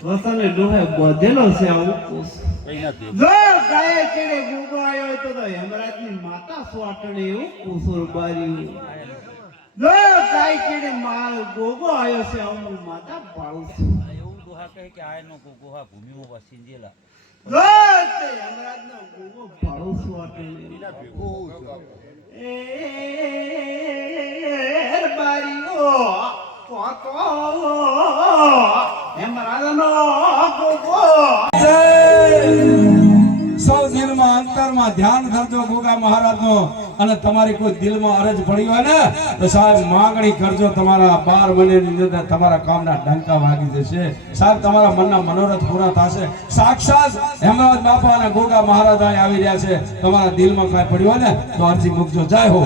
વસને ડોહે બધેલો છે આવું જો ગાય કેડે ગુગો આવ્યો તો હેમરાજની માતા સ્વાટણે એવું કુસુર બાર્યું જો ગાય કેડે માલ ગોગો આવ્યો છે હું માતા પાળું છું એવું દોહા કહે કે આયનો ગોહા ભૂમિમાં વસીંજેલા જો તે હેમરાજનો ગોગો પાળું સ્વાટણે એ બારીઓ કોકો હેમરાજનો ગોગો સૌ દિલમાં અંતરમાં ધ્યાન કરજો ગોગા મહારાજનો અને તમારી કોઈ દિલમાં અરજ પડી હોય ને તો સાહેબ માંગણી કરજો તમારા 12 મહિનાની અંદર તમારા કામના ડંકા વાગી જશે સાહેબ તમારા મનના મનોરથ પૂરા થશે સાક્ષાત હેમરાજ બાપા અને ગોગા મહારાજ અહીં આવી રહ્યા છે તમારા દિલમાં કાંઈ પડ્યું હોય ને તો અરજી મૂકજો જય હો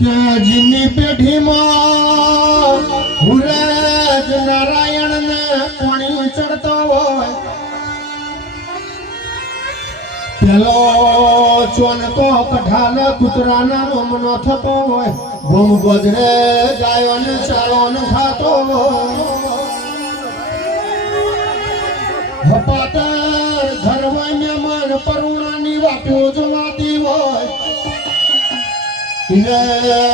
કે જીની પેઢીમાં હુરજ નારાયણ ને પાણી ચડતો હોય પેલો ચોન તો કઠાલ કૂતરાના રોમનો થતો હોય ભૂમ ગોદરે ગાયો ને ચારો ને ખાતો હપાતર ઘરમાં મહેમાન પરુણાની વાતો જોવાતી હોય ને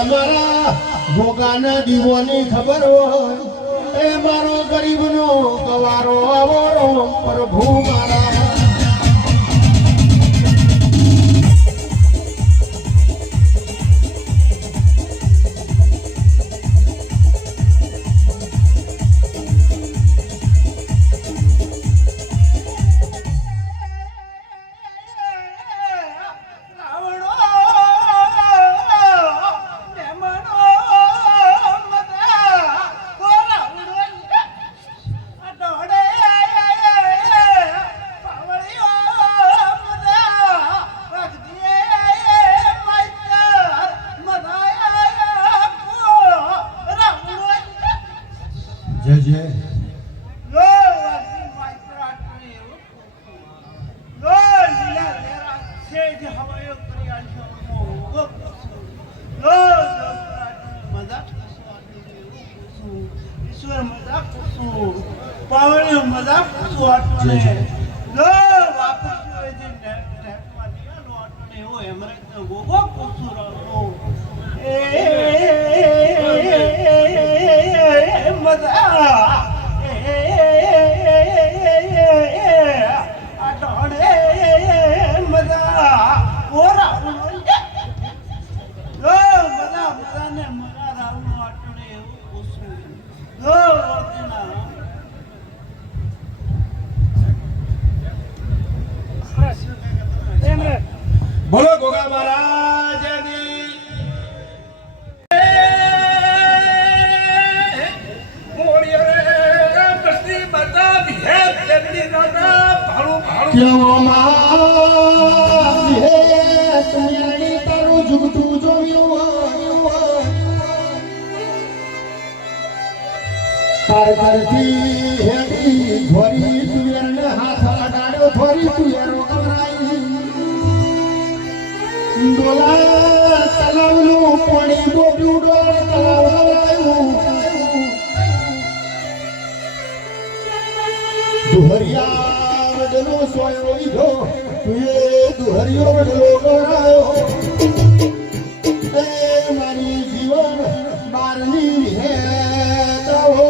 મારા ભોગાના દીવોની ખબર હોય એ મારો ગરીબનો ગવારો આવો પ્રભુ મારા જય બોલો ગોગા મહારાજની તારું જુગતું જોયું તાર કરતી હેડી ધોરી તુવેરને હાથ લગાડ્યો ધોરી તુવેરો કરાઈ ડોલા તલાવનું પાણી બોબ્યું ડોળ તલાવ હલાયું દુહરિયા વડલો સોયો લીધો તુએ દુહરિયો વડલો ગવરાયો એ મારી જીવન બારની હે દહો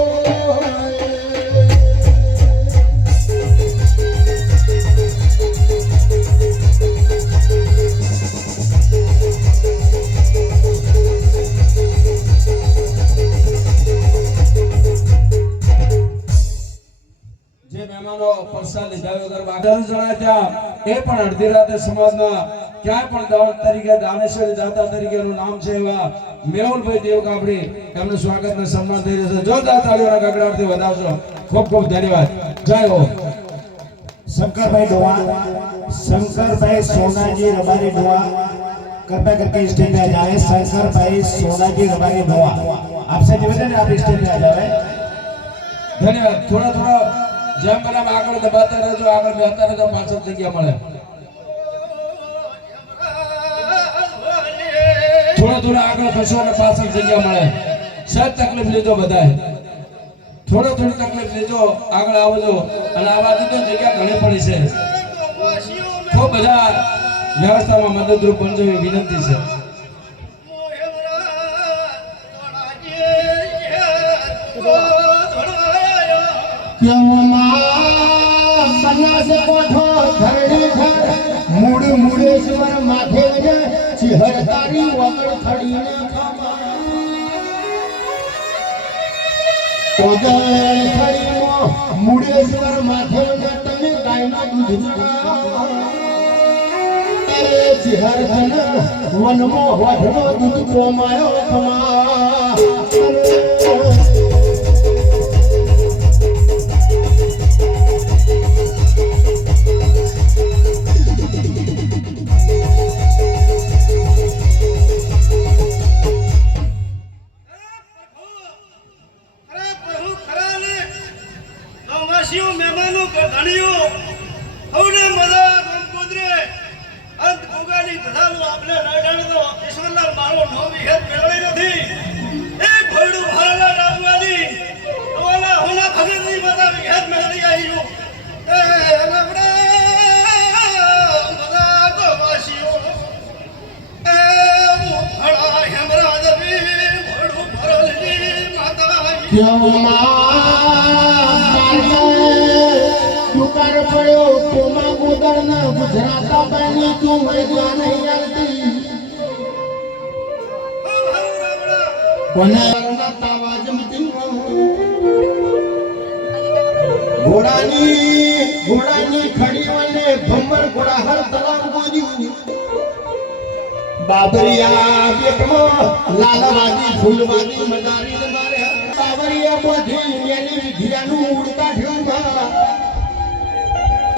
પ્રસાદ લીધા વગર બાગર જણા ત્યાં એ પણ અડધી રાતે સમાજના ક્યાંય પણ દાવત તરીકે દાનેશ્વરી દાતા તરીકેનું નામ છે એવા મેહુલભાઈ દેવકાપડી એમનું સ્વાગત ને સન્માન થઈ રહ્યું છે જોરદાર તાળીઓના ગગડાટથી વધાવશો ખૂબ ખૂબ ધન્યવાદ જય હો शंकरभाई डोआ शंकरभाई सोनाजी रबारी डोआ कृपया करके स्टेज पे आ जाए शंकरभाई सोनाजी रबारी डोआ आपसे निवेदन है आप स्टेज पे आ जाए ધન્યવાદ થોડા થોડા જેમ બને આગળ દબાતા રહેજો આગળ બેહતા રહેજો પાછળ જગ્યા મળે થોડા થોડા આગળ ખસો અને પાછળ જગ્યા મળે સહેજ તકલીફ લીધો બધાય થોડી તકલીફ લીધો આગળ આવજો અને આવા દીધો જગ્યા ઘણી પડી છે ખૂબ બધા વ્યવસ્થામાં મદદરૂપ બનજો એવી વિનંતી છે મૂળ મૂળેશ્વર માથે ચિહર તારી વગર ખડીને મૂળેશ્વર માથે તમે ગાયના દૂધ ચિહર વનમાં વધનો દૂધ કોમાયો ખમા દુકાળ પડ્યો કોમા ગોદર ના ગુજરાતા બની તું મરવા નહીં આવતી કોને તાવા જમતી ઘોડાની ખડી વને ભમર ઘોડા હર તલાવ બોલ્યું બાબરિયા બેટમાં લાલવાદી ફૂલવાદી મદારી મારે બાબરિયા બોધી એની વિધિયાનું ઉડતા ઠ્યું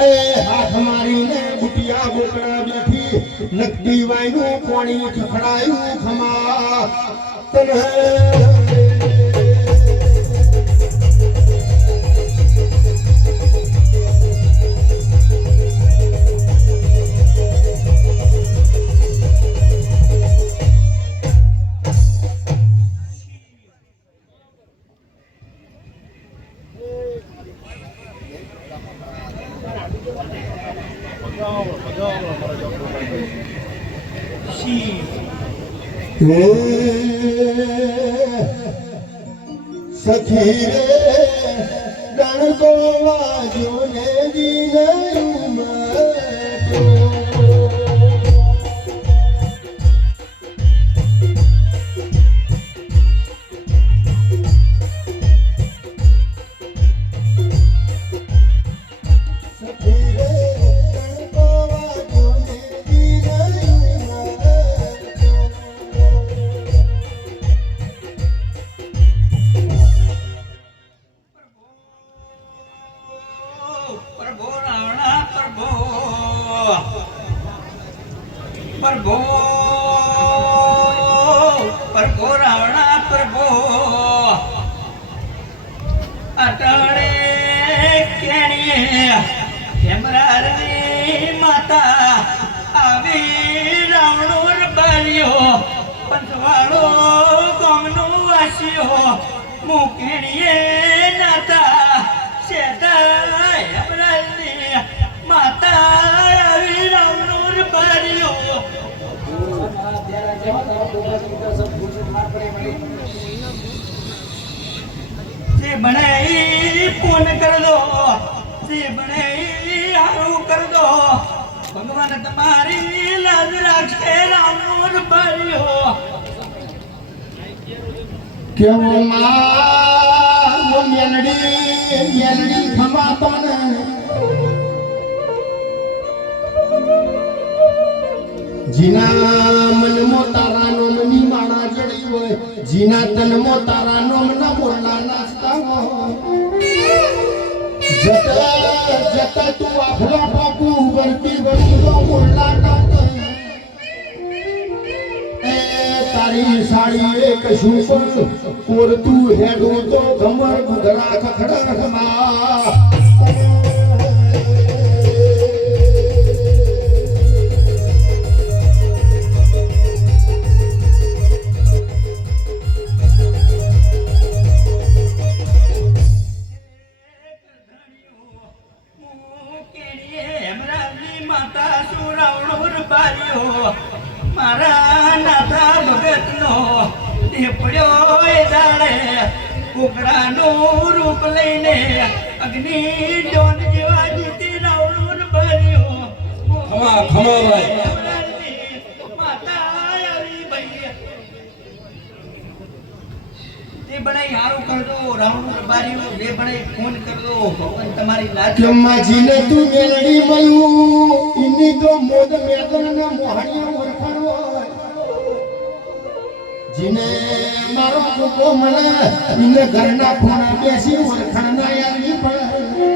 એ હાથ મારીને બુટિયા ગોકળા બેઠી નકડી વાયનું પાણી ખખડાયું ખમા તને સખી રે ગણકો વાજો ને દીનયું પ્રભુ રાવણા પ્રભુ અટણે કેણીએ હેમરારની માતા આવી રાવણુર બાર્યો પંચવાળો ગામનો વાસ્યો મુકેણીએ નાતા સેતા હેમરારની માતા આવી રાવણુર બાર્યો से बनाई पून कर दो से बनाई हारू कर दो भगवान तुम्हारी लाज राखे राम और बलियो क्यों मां वो मेलडी खमातो ने જીના મનમો તારા નોમની માળા જડી હોય જીના તનમો તારા નોમના મોરલા નાચતા હોય જતા તું આફલા પાકુ વળતી વળતો મોરલા ટાંક એ તારી સાડી એક શું કોરતું હેડું તો ઘમર ઘુઘરા ખખડા ખમા મારા નાથા ભગતનો પડ્યો એ દાડે કુકડાનું રૂપ લઈને અગ્નિ ડોન જેવા જીતી રાવણુર બન્યો ખમા ભાઈ માતા આવી ભાઈ તે બનાઈ હારું કર દો રાવણુર બાર્યો જે બનાઈ ફોન કર દો ભગવાન તમારી લાજ કેમ્મા જીને તું મેલડી મળ્યું ઇની તો મોદ મેદન ને મોહણીઓ ઓળખાણો જીને મારો કુકો મળે ઇને ઘરના ખૂણા બેસી ઓળખાણ ના આવી પડે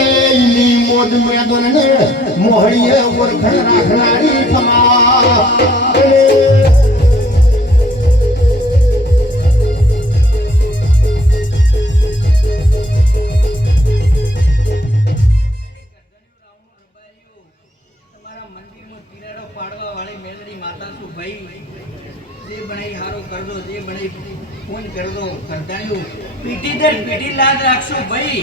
એ ઇની મોદ મેદન ને મોહણીએ ઓળખાણ રાખનારી ખમા જે બનાઈ હારો કરજો જે બનાઈ ફોન કરજો કરતાયું પીટી દર પીટી લાદ રાખશો ભાઈ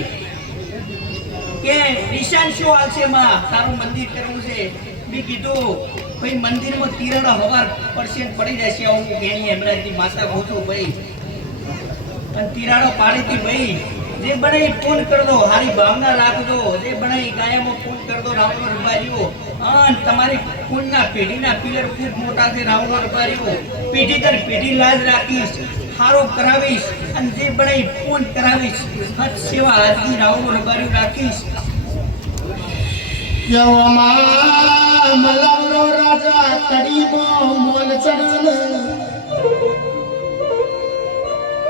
કે નિશાન શું આવશે માં તારું મંદિર કરવું છે મેં કીધું ભાઈ મંદિરમાં તિરડા હવાર પરસેન્ટ પડી જશે હું ઘેણી હેમરાજની માતા ગોતો ભાઈ અને તિરાડો પાડીથી ભાઈ જે બનાઈ ફોન કર દો હારી ભાવના રાખજો જે બનાઈ કાયમો ફોન કર દો રાવણો રબારીઓ અને તમારી ફોનના પેઢીના પિલર ખૂબ મોટા છે રાવણો રબારીઓ પેઢી દર પેઢી લાજ રાખીશ હારો કરાવીશ અને જે બનાઈ ફોન કરાવીશ હદ સેવા હાજરી રાવણો રબારીઓ રાખીશ યવમાં મલમનો રાજા કડીબો મોલ ચડન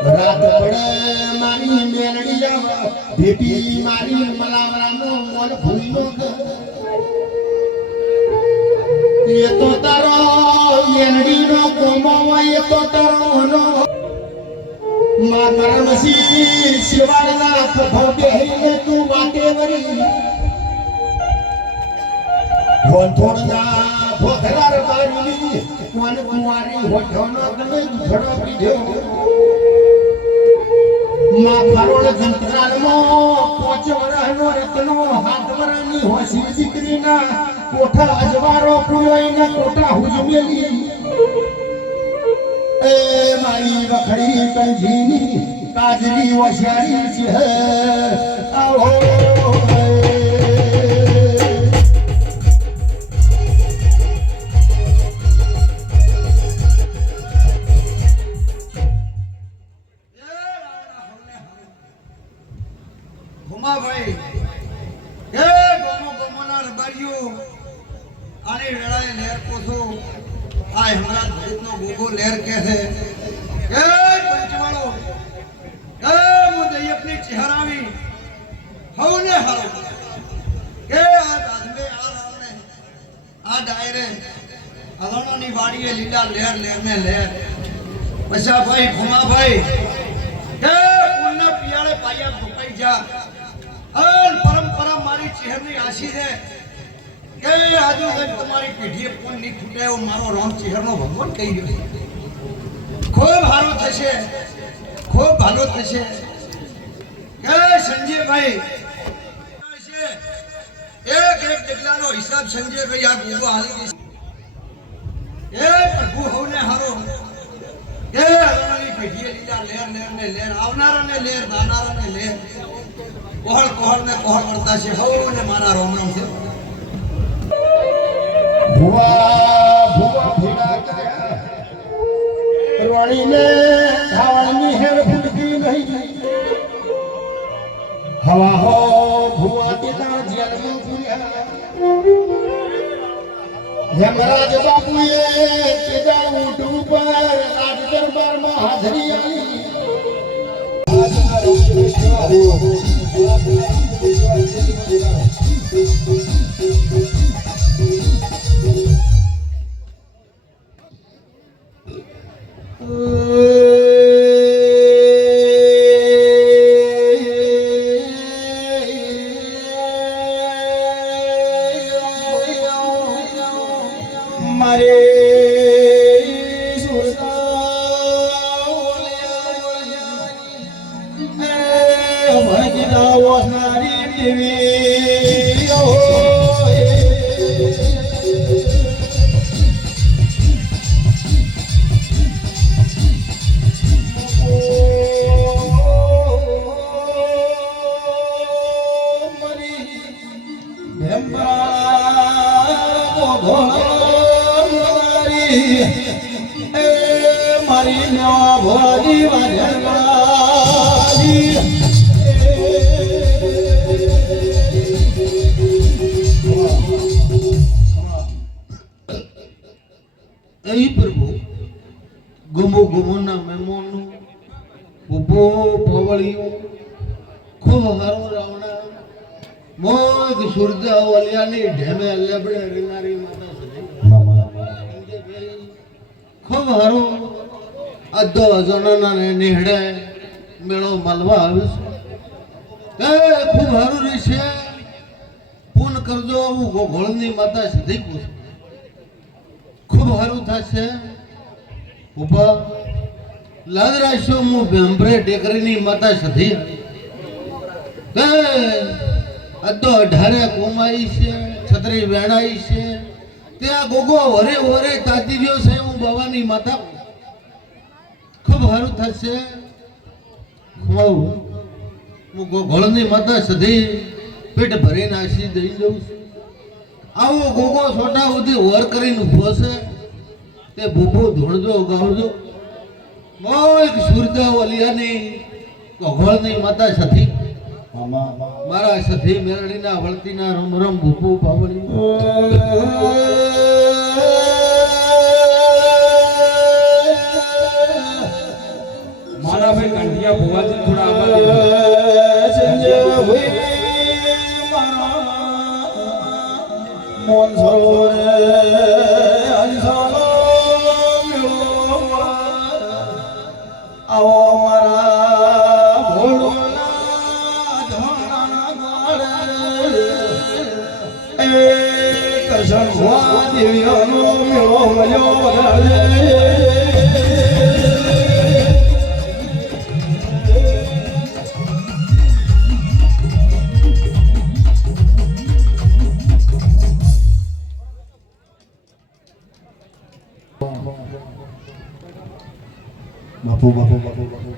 રાત પડે મારી મેલડી જાવ ભેટી મારી મલાવરાનો મોલ ભૂઈનો એ તો તારો મેલડીનો કોમો એ તો તારો નો મા કરમસી શિવાળના કભો બેહીને તું વાટે વરી વંથોડના ભોખરાર બારી કોન કુંવારી હોઠોનો ગમે ધડો પીધો માં કરોડ જંત્રાલમો પોચ વરહનો રત્નો હાથ વરની હોસી દીકરીના કોઠા અજવારો પુલોઈના કોઠા હુજમેલી એ મારી વખડી કંજીની કાજરી વશારી છે આવો ભાઈ એ ગોમો ગોમોના રબારીઓ આની વેળાએ લહેર પોથો આ હમણાં ભૂતનો ગોગો લહેર કે છે એ પંચવાળો એ મુદય્યપની ચહેરાવી હવને હારો કે આ આદમે આ રાવણે આ ડાયરે અલણોની વાડીએ લીલા લહેર લહેરને લહેર પછા ભાઈ ભમાભાઈ કે પુણ્ય પિયાળે પાયા ભોપાઈ જા અન પરંપરા મારી ચહેરની આશી છે કે આજુ તમારી પેઢીએ કોણ નહીં ફૂટે એવો મારો રામ ચહેરનો ભગવાન કહી ગયો ખૂબ હારો થશે ખૂબ ભાલો થશે કે સંજયભાઈ એક એક ડગલાનો હિસાબ સંજયભાઈ આ ગોગો હાલી એ પ્રભુ હોને હારો કે અલણની પેઢીએ લીલા લહેર લહેર ને લહેર આવનારાને લહેર દાનારાને લહેર કોહળ કોહળ ને કોહળ કરતા છે હો ને મારા રામ રામ છે ભુવા ભુવા ભીડા કર્યા રોણીને ધાવણની હેર ફૂટકી નહીં હવા હો ભુવા પિતા જેલમાં પૂર્યા હેમરાજ બાપુએ કેદાર ઊંટ ઉપર રાજ દરબારમાં હાજરી આપી મારે મારી ભોજી વાજવાજી અહીં પ્રભુ ગુમો ગુમોના મહેમાનો ઉભો પવળિયું ખૂબ હારું રાવણા મોગ સુરજા વલિયાની ઢેમે લેબડે રીનારી માતા ખૂબ હારું અધો અજણોના નિહડે મેળો મળવા આવે છે એ ખૂબ હારું રહેશે પૂન કરજો હું ગોઘોળની માતા સીધી કહું છું ખૂબ સારું થશે ઉભા લાદ રાખ્યો હું બેમ્બ્રે ટેકરીની માતા સધી અદ્દો અઢારે કોમાઈ છે છત્રી વેણાઈ છે ત્યાં ગોગો વરે વરે તાતી ગયો છે હું બાવાની માતા ખૂબ સારું થશે હું ગોગળની માતા સધી પેટ ભરીને આશી દઈ જઉં છું આવો ગોગો છોટા સુધી વર કરીને ઉભો છે તે ભૂભો ધોણજો ગાવજો મોય સુરજા વલિયાની ગોગળની માતા સધી મારા સધી મેરડીના વળતીના રમ રમ ભૂપુ પાવડી મારા ભાઈ કંઠિયા ભુવાજી થોડા આવા મોન સરોવરે આવો મારા ભોળોના ધોણા એ કરશન ભુવા દેવીઓનો મેળો મળ્યો બાપુ બાપુ બાપુ બાપુ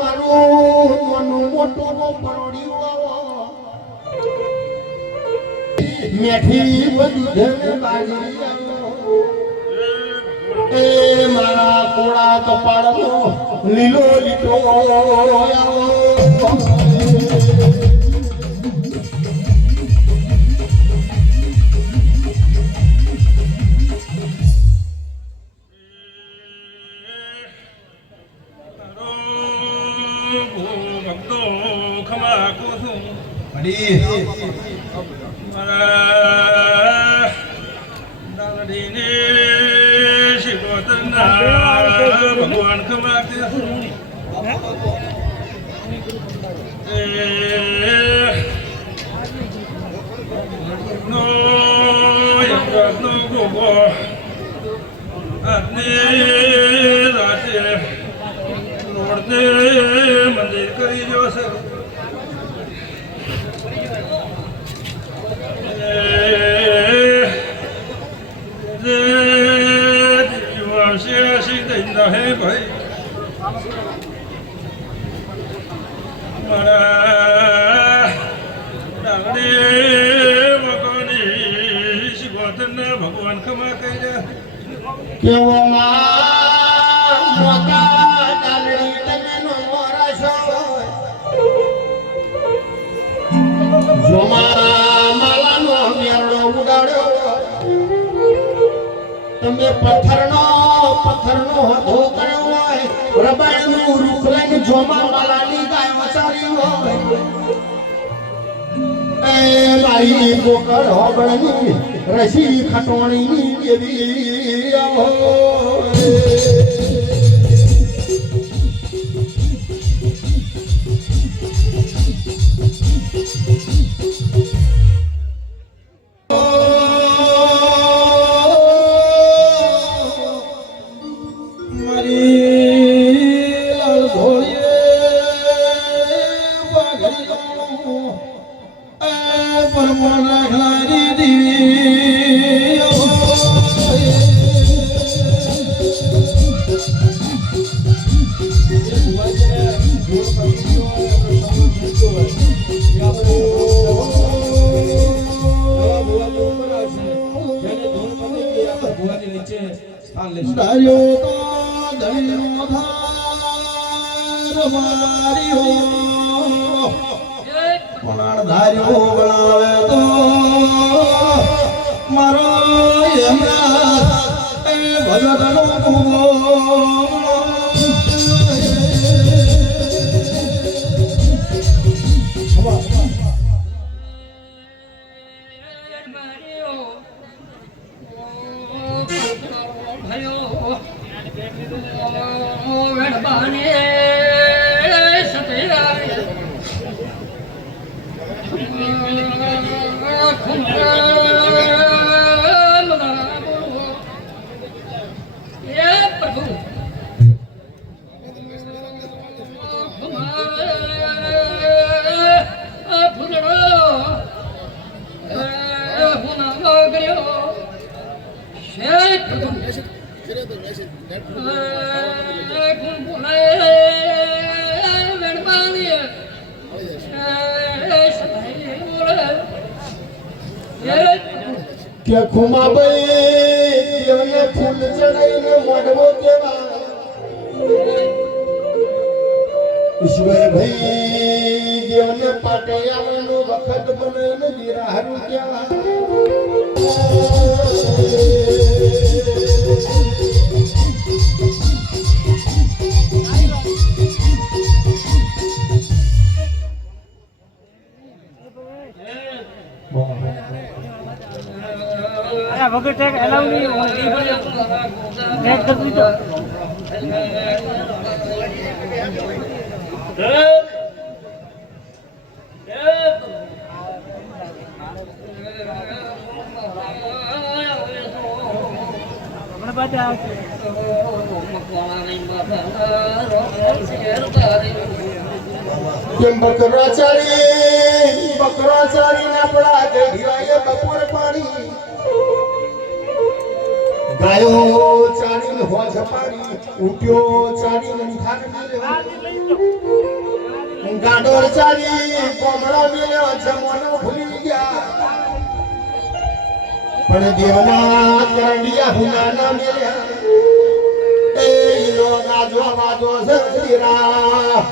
મારું મોટું મેઠી બધું એ મારા કોળા કપાળનો લીલો લીટો ભગવાન ખમા નો ગોગો રાતે રોડને મંદિર કરી જશે હે ભાઈ મારા ડાંગડી મકોની શિવતને ભગવાન ખમા કહી દે કેવો મોટા ડાલડી તમે નો મોરાશો જો મારા માલાનો મેરડો ઉડાડ્યો તમે પથ્થરનો હતો કર્યો હોય રબાઈનું રૂખ લઈને જોમા માલાની ગાય મચારી હોય એ મારી ગોકળ હોબળની રસી ખટોણીની દેવી આવો ખુંખર કર્યો શેર કોણ બોલાય વેણપાલી કે ખુમાભાઈ દેવને ફૂલ ચડાઈને મોઢવો કેવા ઈશ્વરભાઈ દેવને પાટે આવવાનો વખત બનાવીને વિરાહરું ક્યાં વગર ટેગ એલાઉ નહીં ટેગ કરી દીધો હમણાં પાછા આવશે કેમ બકરાચારી ના પડા ગઢિયાએ બપોર પાડી ગાયો ચારીને હોજ પાડી ઉઠ્યો ચારીને ખાટ મિલ્યો ગાડોર ચારી કોમળો મિલ્યો જમવાનો ભૂલી ગયા પણ દેવના કરંડિયા હુના ના મિલ્યા એ ઈનો ગાજો વાજો સતીરા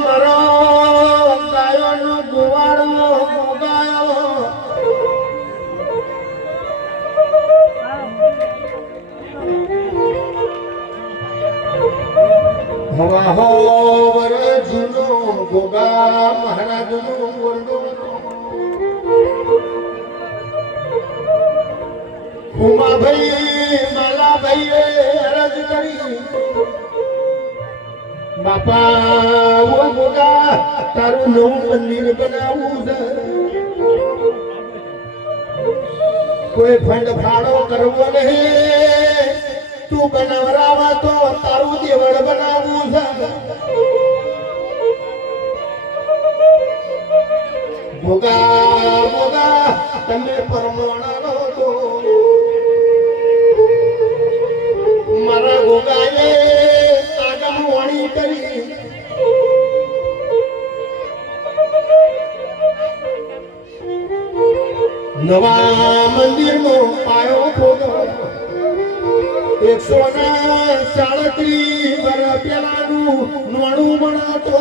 મારો ગાયોનો ગોવાળો ગાયો હવા હો વર જૂનો ગોગા મહારાજનો વરડો ઉમાભાઈ માલાભાઈએ અરજ કરી બાપા ઓ ગોગા તારું નવું મંદિર બનાવવું છે કોઈ ફંડ ફાળો કરવો નહીં તું બનાવરાવા તો તારું દેવળ બનાવવું છે ભોગા તમે પરમોણાનો તો મારા ગોગાએ આગમ વાણી કરી નવા મંદિરનો પાયો ખોદો 137 વર્ષ પહેલાનું નોણું બનાતો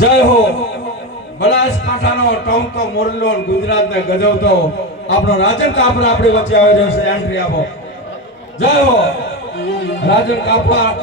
જય હો બનાસકાંઠાનો ટોમતો મોરલો ગુજરાતને ગજવતો આપણો રાજન કાપરા આપણી વચ્ચે આવી રહ્યો છે એન્ટ્રી આપો જય હો રાજન કાપરા